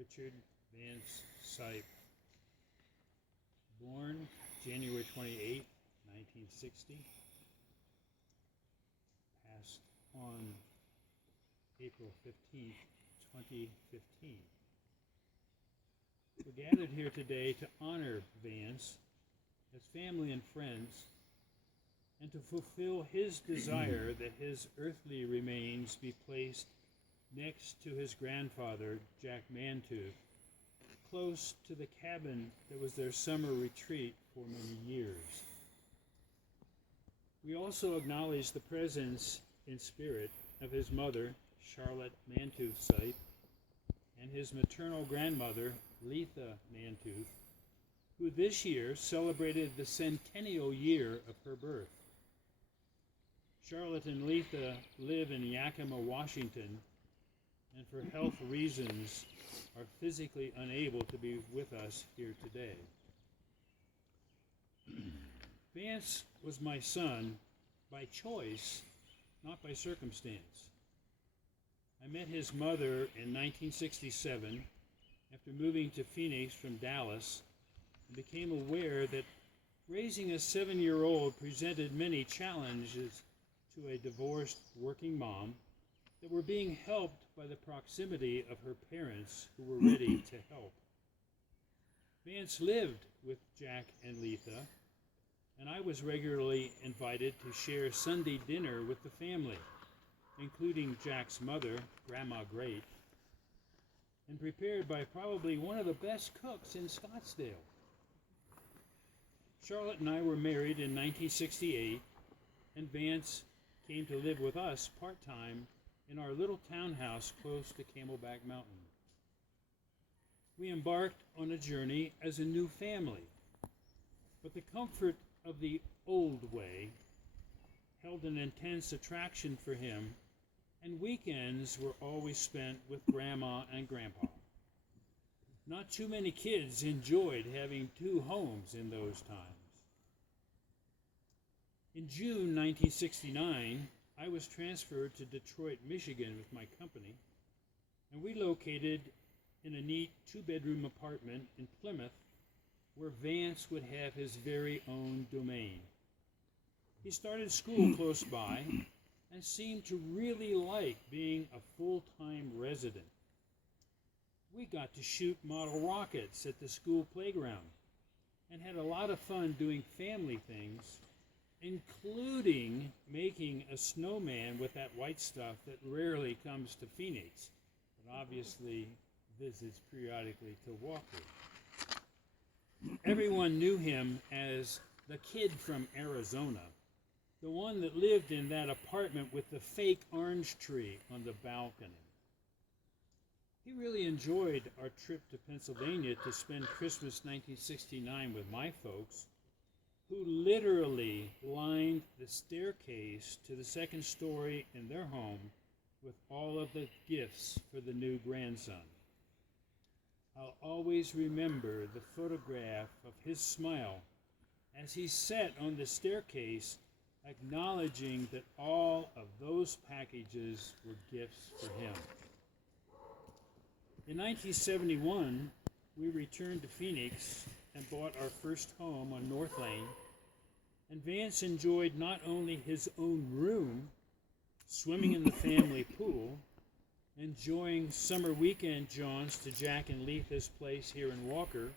Richard Vance Seip, born January 28, 1960, passed on April 15, 2015. We're gathered here today to honor Vance, his family and friends, and to fulfill his desire that his earthly remains be placed next to his grandfather, Jack Mantooth, close to the cabin that was their summer retreat for many years. We also acknowledge the presence in spirit of his mother, Charlotte Mantooth Seip, and his maternal grandmother, Letha Mantooth, who this year celebrated the centennial year of her birth. Charlotte and Letha live in Yakima, Washington, and for health reasons are physically unable to be with us here today. Vance was my son by choice, not by circumstance. I met his mother in 1967 after moving to Phoenix from Dallas and became aware that raising a 7-year-old presented many challenges to a divorced working mom that were being helped by the proximity of her parents who were ready to help. Vance lived with Jack and Letha, and I was regularly invited to share Sunday dinner with the family, including Jack's mother, Grandma Great, and prepared by probably one of the best cooks in Scottsdale. Charlotte and I were married in 1968, and Vance came to live with us part-time in our little townhouse close to Camelback Mountain. We embarked on a journey as a new family, but the comfort of the old way held an intense attraction for him, and weekends were always spent with Grandma and Grandpa. Not too many kids enjoyed having two homes in those times. In June 1969, I was transferred to Detroit, Michigan with my company, and we located in a neat 2-bedroom apartment in Plymouth where Vance would have his very own domain. He started school close by and seemed to really like being a full-time resident. We got to shoot model rockets at the school playground and had a lot of fun doing family things, including making a snowman with that white stuff that rarely comes to Phoenix, but obviously visits periodically to Walker. Everyone knew him as the kid from Arizona, the one that lived in that apartment with the fake orange tree on the balcony. He really enjoyed our trip to Pennsylvania to spend Christmas 1969 with my folks, who literally lined the staircase to the second story in their home with all of the gifts for the new grandson. I'll always remember the photograph of his smile as he sat on the staircase, acknowledging that all of those packages were gifts for him. In 1971, we returned to Phoenix and bought our first home on North Lane, and Vance enjoyed not only his own room, swimming in the family pool, enjoying summer weekend jaunts to Jack and Letha's place here in Walker,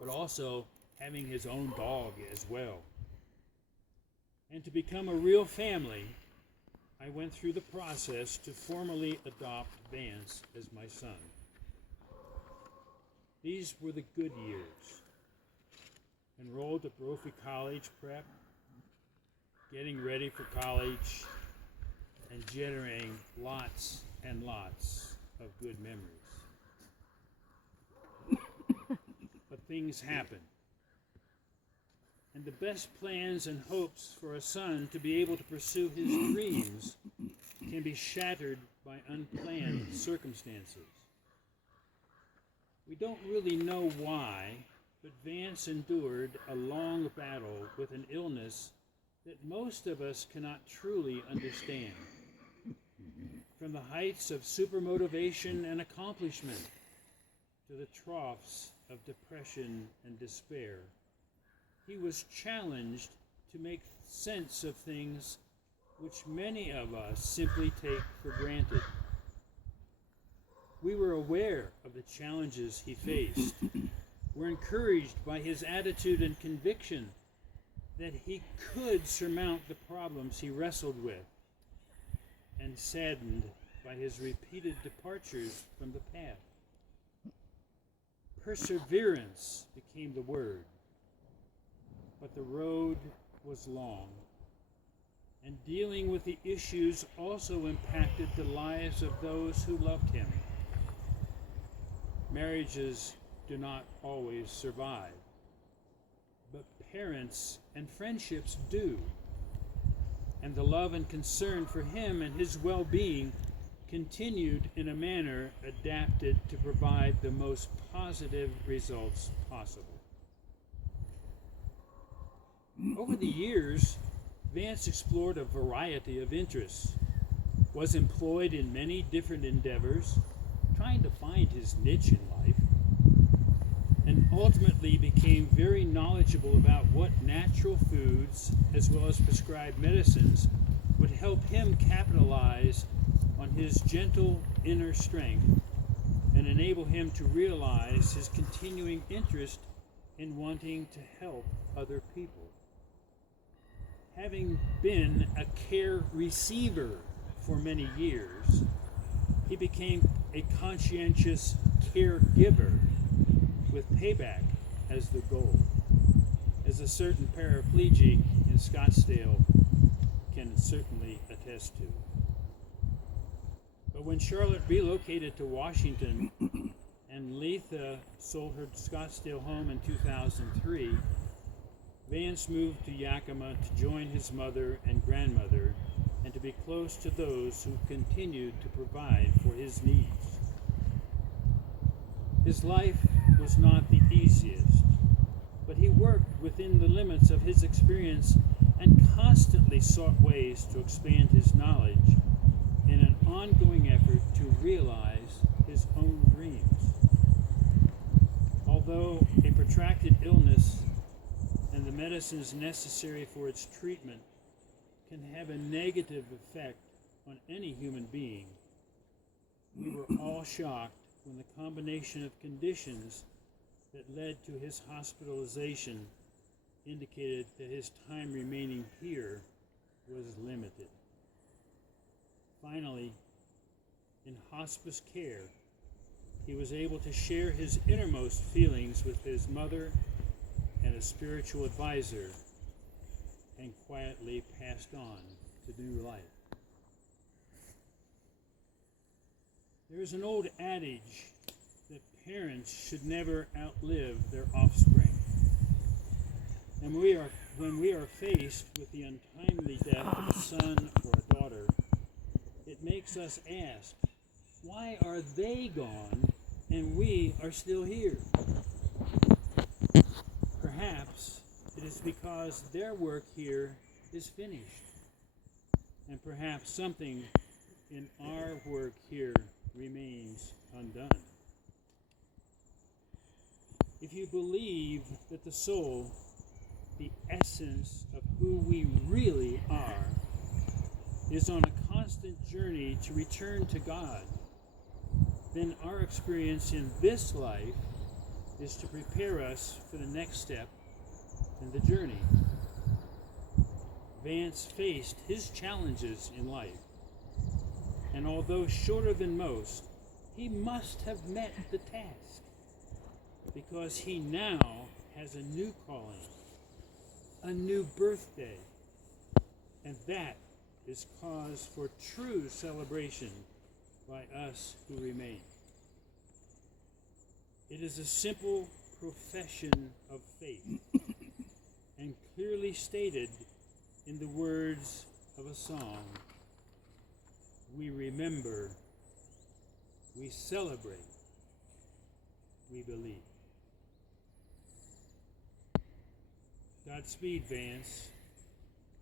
but also having his own dog as well. And to become a real family, I went through the process to formally adopt Vance as my son. These were the good years. Enrolled at Brophy College Prep, getting ready for college, and generating lots and lots of good memories. But things happen. And the best plans and hopes for a son to be able to pursue his dreams can be shattered by unplanned circumstances. We don't really know why, but Vance endured a long battle with an illness that most of us cannot truly understand. From the heights of supermotivation and accomplishment to the troughs of depression and despair. He was challenged to make sense of things which many of us simply take for granted. We were aware of the challenges he faced. We're encouraged by his attitude and conviction that he could surmount the problems he wrestled with, and saddened by his repeated departures from the path. Perseverance became the word, but the road was long, and dealing with the issues also impacted the lives of those who loved him. Marriages do not always survive, but parents and friendships do, and the love and concern for him and his well-being continued in a manner adapted to provide the most positive results possible. Over the years, Vance explored a variety of interests, was employed in many different endeavors, trying to find his niche in life, and ultimately became very knowledgeable about what natural foods, as well as prescribed medicines, would help him capitalize on his gentle inner strength and enable him to realize his continuing interest in wanting to help other people. Having been a care receiver for many years, he became a conscientious caregiver with payback as the goal, as a certain paraplegic in Scottsdale can certainly attest to. But when Charlotte relocated to Washington and Letha sold her Scottsdale home in 2003, Vance moved to Yakima to join his mother and grandmother and to be close to those who continued to provide for his needs. His life was not the easiest, but he worked within the limits of his experience and constantly sought ways to expand his knowledge in an ongoing effort to realize his own dreams. Although a protracted illness and the medicines necessary for its treatment can have a negative effect on any human being, we were all shocked when the combination of conditions that led to his hospitalization indicated that his time remaining here was limited. Finally, in hospice care, he was able to share his innermost feelings with his mother and a spiritual advisor, and quietly passed on to new life. There is an old adage that parents should never outlive their offspring. And when we are faced with the untimely death of a son or a daughter, it makes us ask, why are they gone and we are still here? Perhaps it is because their work here is finished, and perhaps something in our work here remains undone. If you believe that the soul, the essence of who we really are, is on a constant journey to return to God, then our experience in this life is to prepare us for the next step in the journey. Vance faced his challenges in life, and although shorter than most, he must have met the task, because he now has a new calling, a new birthday, and that is cause for true celebration by us who remain. It is a simple profession of faith, and clearly stated in the words of a song: we remember, we celebrate, we believe. Godspeed, Vance.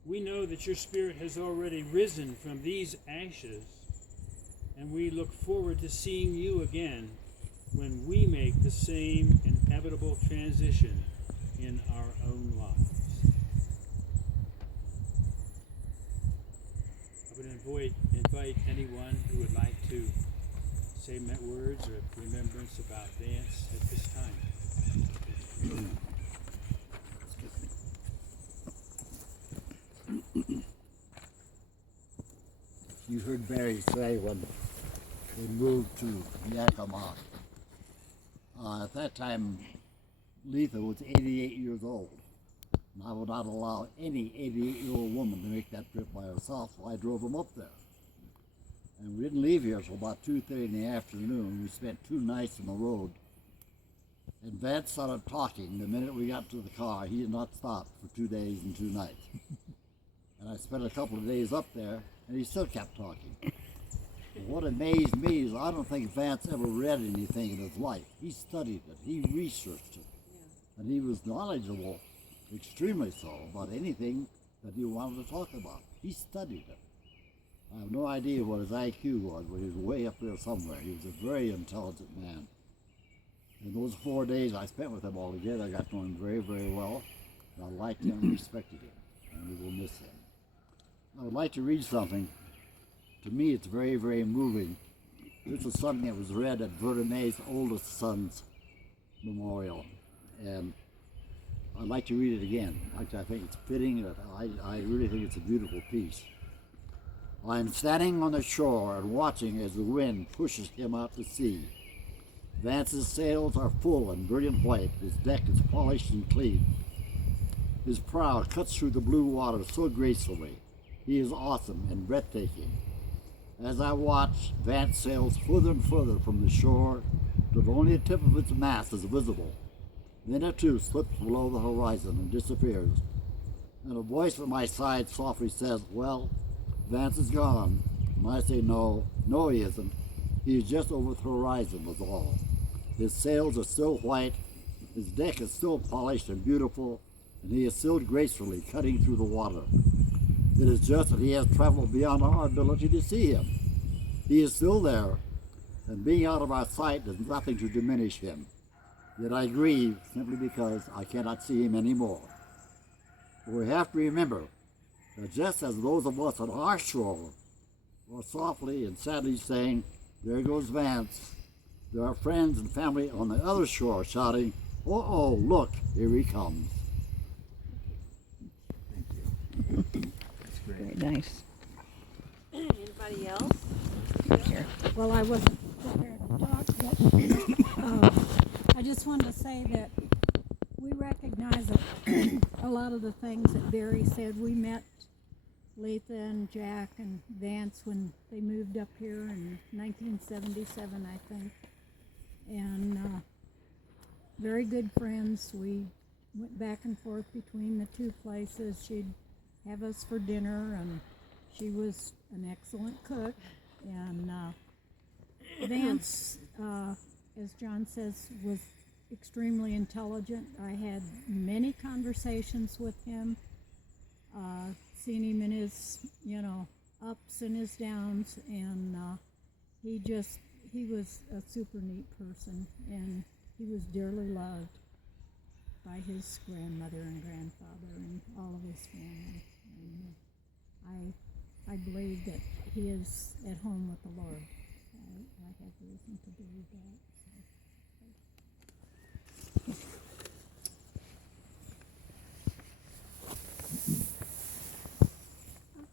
We know that your spirit has already risen from these ashes, and we look forward to seeing you again when we make the same inevitable transition in our own lives. I would invite anyone who would like to say words or remembrance about Vance at this time. You heard Barry say when we moved to Yakima. At that time, Letha was 88 years old. And I would not allow any 88-year-old woman to make that trip by herself, so I drove them up there. And we didn't leave here until about 2:30 in the afternoon. We spent 2 nights on the road. And Vance started talking the minute we got to the car. He did not stop for 2 days and 2 nights. And I spent a couple of days up there, and he still kept talking. But what amazed me is I don't think Vance ever read anything in his life. He studied it. He researched it. And he was knowledgeable, extremely so, about anything that he wanted to talk about. He studied it. I have no idea what his IQ was, but he was way up there somewhere. He was a very intelligent man. In those 4 days I spent with him all together, I got to know him very, very well. And I liked him and respected him, and we will miss him. I would like to read something. To me, it's very, very moving. This is something that was read at Verdemay's oldest son's memorial, and I'd like to read it again. I think it's fitting. I really think it's a beautiful piece. I am standing on the shore and watching as the wind pushes him out to sea. Vance's sails are full and brilliant white. His deck is polished and clean. His prow cuts through the blue water so gracefully. He is awesome and breathtaking. As I watch, Vance sails further and further from the shore till only the tip of its mast is visible. Then it too slips below the horizon and disappears. And a voice at my side softly says, "Well, Vance is gone." And I say, no, he isn't. He is just over the horizon, was all. His sails are still white, his deck is still polished and beautiful, and he is still gracefully cutting through the water. It is just that he has traveled beyond our ability to see him. He is still there, and being out of our sight does nothing to diminish him. Yet I grieve simply because I cannot see him anymore. But we have to remember that just as those of us on our shore are softly and sadly saying, "There goes Vance," there are friends and family on the other shore shouting, "Oh, look, here he comes." Thank you. That's great. Very nice. Anybody else? Here. Well, I wasn't prepared to talk, but I just wanted to say that we recognize that a lot of the things that Barry said. We met Letha and Jack and Vance when they moved up here in 1977, I think. And very good friends. We went back and forth between the 2 places. She'd have us for dinner, and she was an excellent cook. And Vance, as John says, was extremely intelligent. I had many conversations with him, seen him in his, ups and his downs, and he was a super neat person, and he was dearly loved by his grandmother and grandfather and all of his family. And I believe that he is at home with the Lord. I have reason to believe that.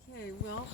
Okay, well,